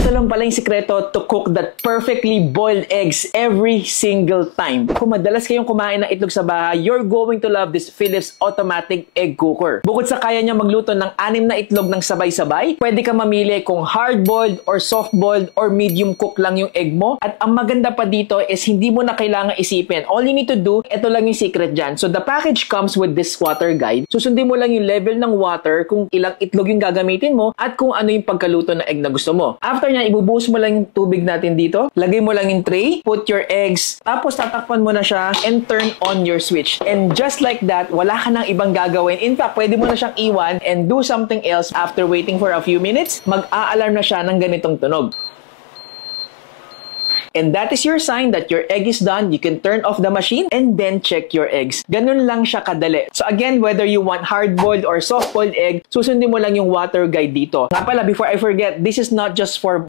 Ito lang pala yung sikreto to cook that perfectly boiled eggs every single time. Kung madalas kayong kumain ng itlog sa bahay, you're going to love this Philips Automatic Egg Cooker. Bukod sa kaya niya magluto ng 6 na itlog ng sabay-sabay, pwede ka mamili kung hard-boiled or soft-boiled or medium cook lang yung egg mo. At ang maganda pa dito is hindi mo na kailangan isipin. All you need to do, ito lang yung secret dyan. So the package comes with this water guide. Susundin mo lang yung level ng water, kung ilang itlog yung gagamitin mo, at kung ano yung pagkaluto ng egg na gusto mo. After nya, ibubuhos mo lang yung tubig natin dito. Lagay mo lang yung tray, put your eggs, tapos tatakpan mo na siya and turn on your switch. And just like that, wala ka nang ibang gagawin. In fact, pwede mo na siyang iwan and do something else. After waiting for a few minutes, mag-a-alarm na siya ng ganitong tunog. And that is your sign that your egg is done. You can turn off the machine and then check your eggs. Ganun lang siya kadali. So again, whether you want hard-boiled or soft-boiled egg, susundin mo lang yung water guide dito. Nga pala, before I forget, this is not just for